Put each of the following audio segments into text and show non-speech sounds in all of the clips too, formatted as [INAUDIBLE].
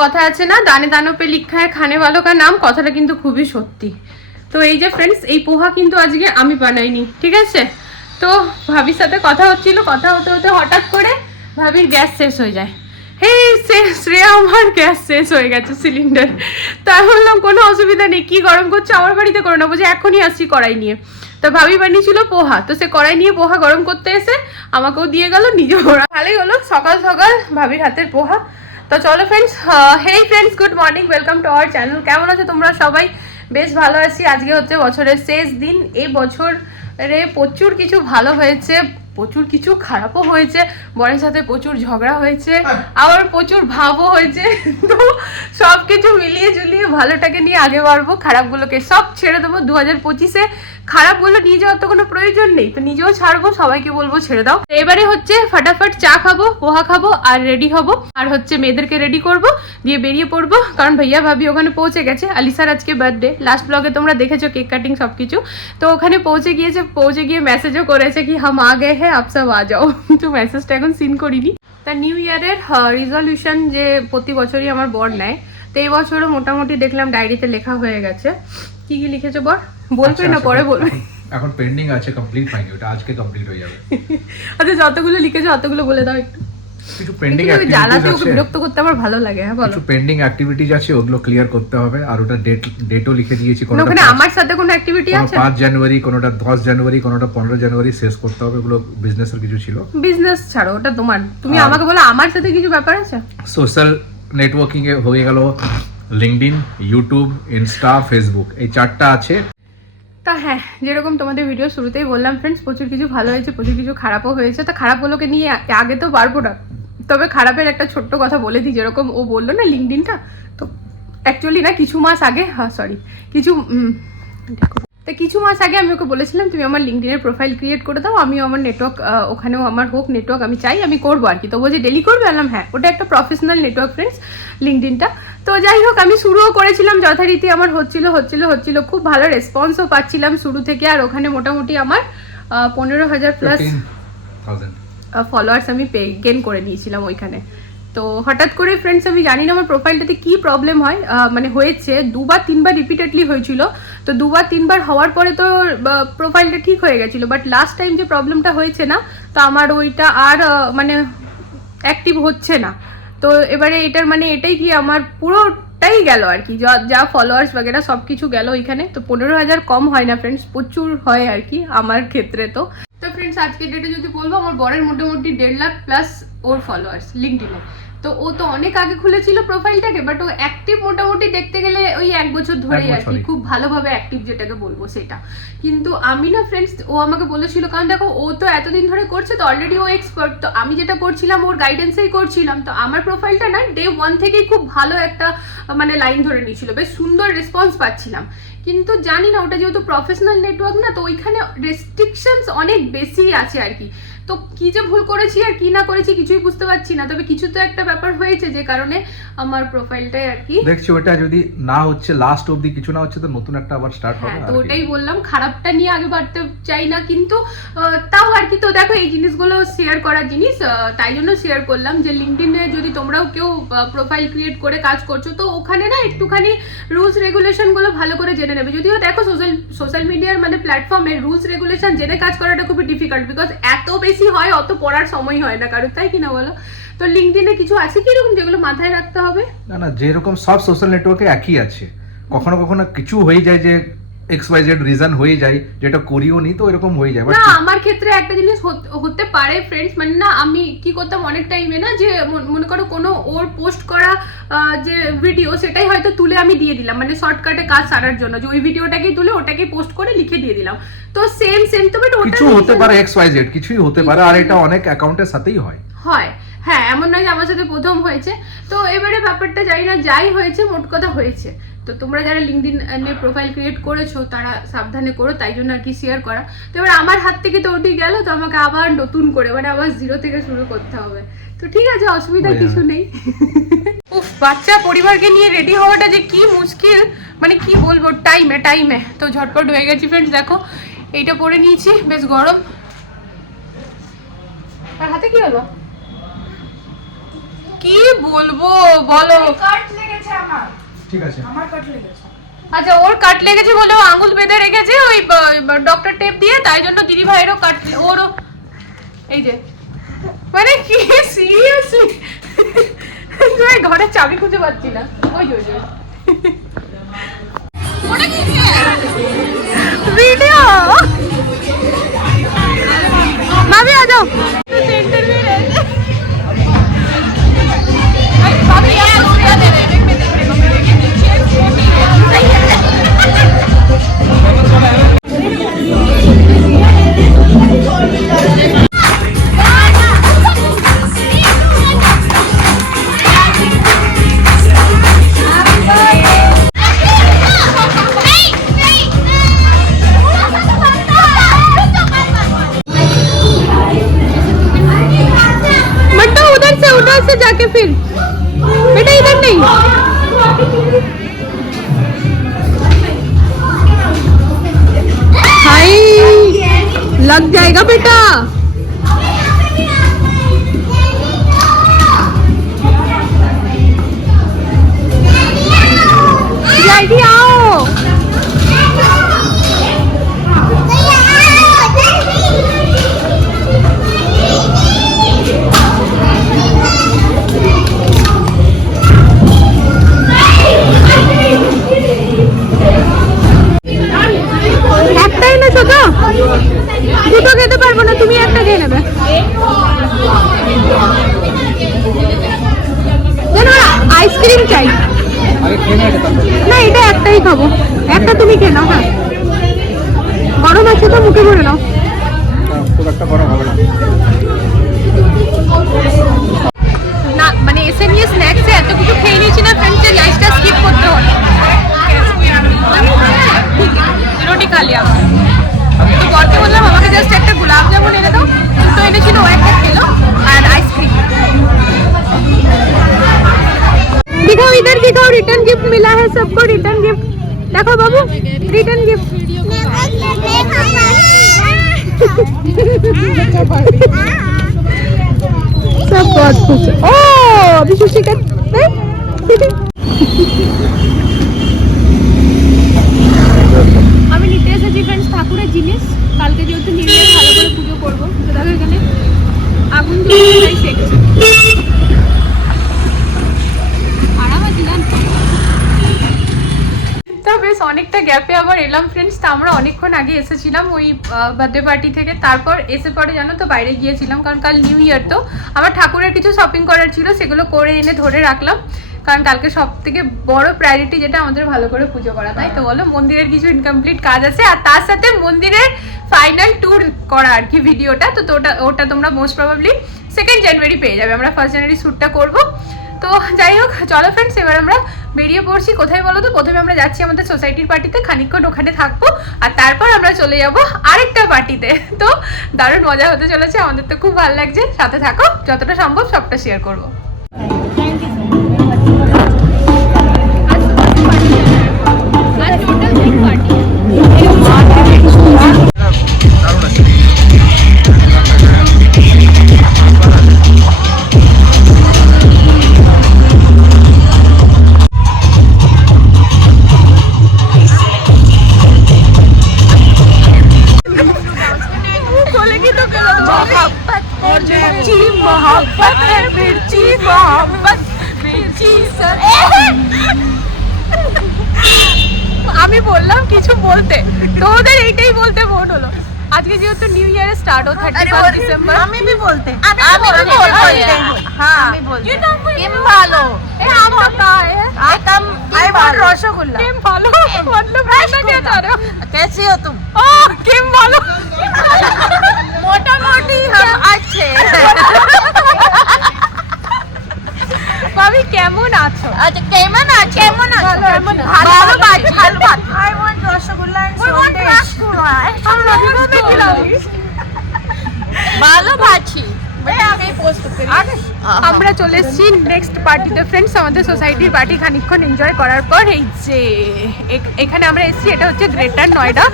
কথা আছে না, দানে দানো পে লিখা হয় খানে ভালো কা নাম, কথাটা কিন্তু খুবই সত্যি। তো এই যে ফ্রেন্ডস এই পোহা কিন্তু আজকে আমি বানাইনি, ঠিক আছে? তো ভাবির সাথে কথা হচ্ছিল, কথা হতে হতে হঠাৎ করে ভাবির গ্যাস শেষ হয়ে যায়। হে রে আমার গ্যাস শেষ হয়ে গেছে সিলিন্ডার তাই বললাম, কোনো অসুবিধা নেই, কি গরম করছে? আমার বাড়িতে করে নেব যে এখনই আসছি কড়াই নিয়ে। তো ভাবি বানিয়েছিল পোহা, তো সে কড়াই নিয়ে পোহা গরম করতে এসে আমাকেও দিয়ে গেল নিজে ওরা ভালোই হলো, সকাল সকাল ভাবির হাতের পোহা। তো চলো friends hey friends good morning welcome to our channel কেমন আছো তোমরা সবাই? বেশ ভালো আছি। আজকে হচ্ছে বছরের শেষ দিন। এই বছরে প্রচুর কিছু ভালো হয়েছে, প্রচুর কিছু খারাপও হয়েছে, বরের সাথে প্রচুর ঝগড়া হয়েছে, আবার প্রচুর ভাবও হয়েছে। তো সব কিছু মিলিয়ে জুলিয়ে ভালোটাকে নিয়ে আগে বাড়বো, খারাপগুলোকে সব ছেড়ে দেবো। দু হাজার পঁচিশে খারাপগুলো নিয়ে যাওয়ার তো কোনো প্রয়োজন নেই। তো নিজেও ছাড়বো, সবাইকে বলব ছেড়ে দাও। এবারে হচ্ছে ফাটাফাট চা খাব, পোহা খাব আর রেডি হব। আর হচ্ছে মেয়েদেরকে রেডি করব, দিয়ে বেরিয়ে পড়ব। কারণ ভাইয়া ভাবি ওখানে পৌঁছে গেছে। আলিসার আজকে বার্থডে লাস্ট ব্লগে তোমরা দেখেছ কেক কাটিং সব কিছু তো ওখানে পৌঁছে গিয়েছে, পৌঁছে গিয়ে মেসেজও করেছে কি, হাম আ গে হ্যাঁ আপ সব আ যাও। তো মেসেজটা এখন সিন করিনি। তা নিউ ইয়ারের রিজলিউশন যে প্রতি বছরই আমার বর নেয় তো এই বছরও মোটামুটি দেখলাম ডায়েরিতে লেখা হয়ে গেছে। কি কি লিখেছো বর? বলবে আচ্ছা, না আচ্ছা, পরে বলবে। এখন- পেন্ডিং আছে কমপ্লিট হয়নি ওটা আজকে কমপ্লিট হয়ে যাবে। [LAUGHS] আচ্ছা যতগুলো লিখেছো অতগুলো বলে দাও একটু। কিছু পেন্ডিং জ্বালাতে ওকে বিরক্ত করতে আমার ভালো লাগে হ্যাঁ বলো। কিছু পেন্ডিং অ্যাক্টিভিটিজ আছে ওগুলো ক্লিয়ার করতে হবে আর ওটা ডেট ডেটও লিখে দিয়েছি মানে ওখানে আমার সাথে কোনো অ্যাক্টিভিটি আছে? পাঁচ জানুয়ারি কোনোটা দশ জানুয়ারি কোনোটা পনেরো জানুয়ারি শেষ করতে হবে ওগুলো বিজনেসের কিছু ছিল। বিজনেস ছাড়ো ওটা তোমার। তুমি আমাকে বলো আমার সাথে কিছু ব্যাপার আছে? সোশ্যাল নেটওয়ার্কিং এ হয়ে গেল লিঙ্কডিন ইউটিউব ইনস্টা ফেসবুক এই চারটা আছে। তা হ্যাঁ যেরকম তোমাদের ভিডিও শুরুতেই বললাম ফ্রেন্ডস প্রচুর কিছু ভালো হয়েছে, প্রচুর কিছু খারাপও হয়েছে। তা খারাপগুলোকে নিয়ে আগে তো পারব না। তবে খারাপের একটা ছোট্ট কথা বলে দিই, যেরকম ও বলল না লিঙ্কডিনটা তো অ্যাকচুয়ালি না, কিছু মাস আগে হ্যাঁ সরি কিছু দেখো। তা কিছু মাস আগে আমি ওকে বলেছিলাম তুমি আমার লিঙ্কডিনের প্রোফাইল ক্রিয়েট করে দাও আমিও আমার নেটওয়ার্ক ওখানেও আমার হোক নেটওয়ার্ক আমি চাই আমি করব আর কি। তো বলছে ডেলি করবে বললাম হ্যাঁ ওটা একটা প্রফেশনাল নেটওয়ার্ক ফ্রেন্ডস লিঙ্কডিনটা তো যাই হোক আমি শুরুও করেছিলাম যথারীতি আমার হচ্ছিল হচ্ছিল হচ্ছিল। খুব ভালো রেসপন্সও পাচ্ছিলাম শুরু থেকে আর ওখানে মোটামুটি আমার পনেরো হাজার প্লাস ফলোয়ার্স আমি পে গেন করে নিয়েছিলাম ওইখানে। তো হঠাৎ করে ফ্রেন্ডস আমি জানি না আমার প্রোফাইলটাতে কি প্রবলেম হয় মানে হয়েছে, দুবার, তিনবার রিপিটেডলি হয়েছিল। তো দুবার, তিনবার হওয়ার পরে তো প্রোফাইলটা ঠিক হয়ে গেছিল। বাট লাস্ট টাইম যে প্রবলেমটা হয়েছে না, তো আমার ওইটা আর মানে অ্যাক্টিভ হচ্ছে না। তো এবারে এটার মানে এটাই কি আমার পুরোটাই গেল আর কি। যা যা ফলোয়ার্স বাগেরা সব কিছু গেল ওইখানে। তো পনেরো হাজার কম হয় না ফ্রেন্ডস প্রচুর হয় আর কি, আমার ক্ষেত্রে তো তো। ফ্রেন্ডস আজকের ডেটে যদি বলব আমার বরের মোটামুটি দেড় লাখ প্লাস ওর ফলোয়ার্স লিঙ্কডিনে তো ও তো অনেক আগে খুলেছিল প্রোফাইলটাকে বাট ও অ্যাক্টিভ মোটামুটি দেখতে গেলে ওই এক বছর ধরেই আর কি খুব ভালোভাবে অ্যাক্টিভ যেটাকে বলব সেটা। কিন্তু আমি না ফ্রেন্ডস ও আমাকে বলেছিল কারণ দেখো ও তো এতদিন ধরে করছে তো অলরেডি ও এক্সপার্ট তো আমি যেটা করছিলাম ওর গাইডেন্সেই করছিলাম তো আমার প্রোফাইলটা না ডে ওয়ান থেকেই খুব ভালো একটা মানে লাইন ধরে নিয়েছিল বেশ সুন্দর রেসপন্স পাচ্ছিলাম। কিন্তু জানি না ওটা যেহেতু প্রফেশনাল নেটওয়ার্ক না তো ওইখানে রেস্ট্রিকশনস অনেক বেশি আছে আর কি। তো কি যে ভুল করেছি আর কি না করেছি কিছুই বুঝতে পারছি না তবে কিছু তো একটা ব্যাপার হয়েছে যে কারণে আমার প্রোফাইলটাই আর কি দেখছি ওটা যদি না হচ্ছে লাস্ট অবধি কিছু না হচ্ছে তো নতুন একটা আবার স্টার্ট হবে হ্যাঁ তো। ওটাই বললাম খারাপটা নিয়ে আগে বাড়তে চাই না কিন্তু তাও আর কি তো দেখো এই জিনিসগুলো শেয়ার করার জিনিস তাই জন্য শেয়ার করলাম যে লিঙ্কডিনে যদি তোমরাও কেউ প্রোফাইল ক্রিয়েট করে কাজ করছ তো ওখানে না একটুখানি রুলস রেগুলেশনগুলো ভালো করে জেনে নেবে যদিও দেখো সোশ্যাল সোশ্যাল মিডিয়ার মানে প্ল্যাটফর্মে রুলস রেগুলেশন জেনে কাজ করাটা খুবই ডিফিকাল্ট বিকজ এত বেশি হয়, অত পড়ার সময় হয় না কারণ তাই কিনা বলো? তো লিঙ্কডিনে কিছু আছে কি এরকম যেগুলো মাথায় রাখতে হবে? না না, যেরকম সব সোশ্যাল নেটওয়ার্কে একই আছে। কখনো কখনো কিছু হয়ে যায় যে এক্স ওয়াই জেড রিজন হয়ে যায় যেটা করিও নি তো এরকম হয়ে যায়। না আমার ক্ষেত্রে একটা জিনিস হতে পারে ফ্রেন্ডস মানে না আমি কি করতাম অনেক টাইমে না যে মনে করো কোনো ওর পোস্ট করা যে ভিডিও সেটাই হয়তো তুলে আমি দিয়ে দিলাম। মানে শর্টকাটে কাজ সারার জন্য যে ওই ভিডিওটাকেই তুলে ওটাকেই পোস্ট করে লিখে দিয়ে দিলাম। তো সেম সেম তো বাট কিছু হতে পারে এক্স ওয়াই জেড কিছুই হতে পারে আর এটা অনেক অ্যাকাউন্টের সাথেই হয়। হয়। হ্যাঁ এমন নয় যে আমার সাথে প্রথম হয়েছে। তো এবারে ব্যাপারটা জানি না যাই হয়েছে মোট কথা হয়েছে। তো তোমরা যারা লিঙ্কডিন প্রোফাইল ক্রিয়েট করেছ তারা সাবধানে করো তাই জন্য আর কি শেয়ার করা। তো এবার আমার হাত থেকে তো ওটি গেল তো আমাকে আবার নতুন করে মানে আবার জিরো থেকে শুরু করতে হবে। তো ঠিক আছে অসুবিধা কিছু নেই। উফ বাচ্চা পরিবারকে নিয়ে রেডি হওয়াটা যে কি মুশকিল মানে কি বলব টাইমে টাইমে তো ঝটপট হয়ে গেছি ফ্রেন্ডস দেখো এইটা পরে নিয়েছি বেশ গরম। আর হাতে কি হলো? কি বলব বলো। কাট লেগেছে আমার। ঠিক আছে। আমার কাট লেগেছে। আচ্ছা ওর কাট লেগেছে বলে আঙ্গুল বেঁধে রেখেছে ওই ডক্টর টেপ দিয়ে তাই জন্য দিদি ভাইয়েরও কাট ওরও এই যে। মানে কি সিরিয়াসলি ঘরে চাবি খুঁজে পাচ্ছি না। ওই ওই ওই ভিডিও? মামি আ যাও। 知道。খাবো একটা তুমি খেয়ে নাও হ্যাঁ গরম আছে তো মুখে ভরে নাও তা খুব একটা গরম হবে না না মানে এসে নিয়ে স্ন্যাক্সে এত কিছু খেয়ে নিয়েছি না ফ্রেন্ডসে লাইফটা স্কিপ করতে হলো রুটি খা লিয়া তো বরকে বললাম আমাকে জাস্ট একটা গোলাপ জামুন এনে দাও দুটো এনেছিল ও একটা খেলো আর আইসক্রিম दिखाओ इधर दिखाओ रिटर्न गिफ्ट मिला है सबको रिटर्न गिफ्ट देखो बाबू रिटर्न गिफ्ट सब बहुत खुश है ओ अभी खुशी कर আমি নিতে এসেছি ফ্রেন্ডস ঠাকুরের জিনিস কালকে যেহেতু নিউ ইয়ার ভালো করে পুজো করবো তো দেখো এখানে আগুন গ্যাপে আবার এলাম ফ্রেন্ডস তা আমরা অনেকক্ষণ আগে এসেছিলাম ওই বার্থডে পার্টি থেকে। তারপর এসে পরে জানো তো বাইরে গিয়েছিলাম, কারণ কাল নিউ ইয়ার তো। আমার ঠাকুরের কিছু শপিং করার ছিল, সেগুলো করে এনে ধরে রাখলাম। কারণ কালকে সব থেকে বড় প্রায়োরিটি যেটা, আমাদের ভালো করে পুজো করা, তাই তো বলো? মন্দিরের কিছু ইনকমপ্লিট কাজ আছে, আর তার সাথে মন্দিরের ফাইনাল ট্যুর করা আর কি ভিডিওটা তো ওটা ওটা তোমরা মোস্ট প্রবাবলি সেকেন্ড জানুয়ারি পেয়ে যাবে। আমরা ফার্স্ট জানুয়ারি শ্যুটটা করব। তো যাই হোক, চলো ফ্রেন্ডস এবার আমরা বেরিয়ে পড়ছি। কোথায় বলো তো? প্রথমে আমরা যাচ্ছি আমাদের সোসাইটির পার্টিতে খানিকক্ষণ ওখানে থাকব আর তারপর আমরা চলে যাব আরেকটা পার্টিতে তো দারুণ মজা হতে চলেছে। আমাদের তো খুব ভালো লাগছে। সাথে থাকো। যতটা সম্ভব সবটা শেয়ার করব। নিউ ইয়ার স্টার্ট ও থার্টি ফার্স্ট ডিসেম্বর আমি भी बोलते আমি भी बोलते हैं। हाँ আমি বলতে किम भालो ए हम पता है आई कम आई वांट रसगुल्ला किम ভালো मतलब बोलना क्या चाह रहे हो कैसी हो तुम ও কিম ভালো मोटा मोटी हम अच्छे ভাবি কেমন আছো अच्छा কেমন আছে কেমন আছে কেমন আছো? ভালো ভালো বাজি আছি। ভালো বাজি I want rasgulla and sandesh हम लोग में ভালোবাসি। আমরা চলে এসেছি নেক্সট পার্টিতে ফ্রেন্ডস আমাদের সোসাইটির পার্টি খানিকক্ষণ এনজয় করার পর এই যে এখানে আমরা এসেছি এটা হচ্ছে গ্রেটার নয়ডা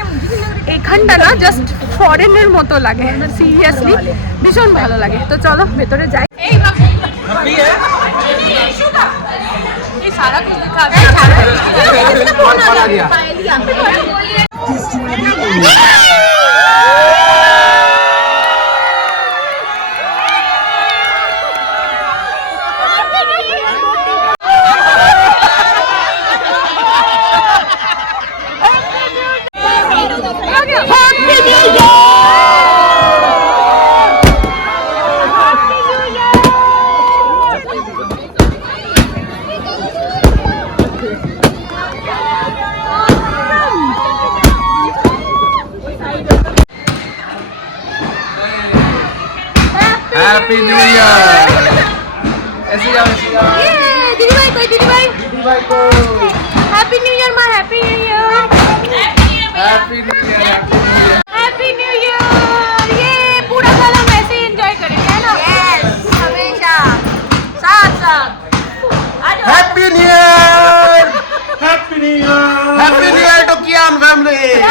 এখানটা না জাস্ট ফরেনের মতো লাগে। সিরিয়াসলি ভীষণ ভালো লাগে। তো চলো ভেতরে যাই। সারা Happy New Year. Eh siap siap. Yeah, jadi baik Happy jadi baik. Jadi baik Year! Happy New Year, Ma. Happy New Year. Happy New Year. Happy New Year. Happy New Year. Happy New Year! Happy New Year! Happy New Year! Happy New Year! Happy New Year! Happy New Year. Happy New Year. Happy New Year to Kian family.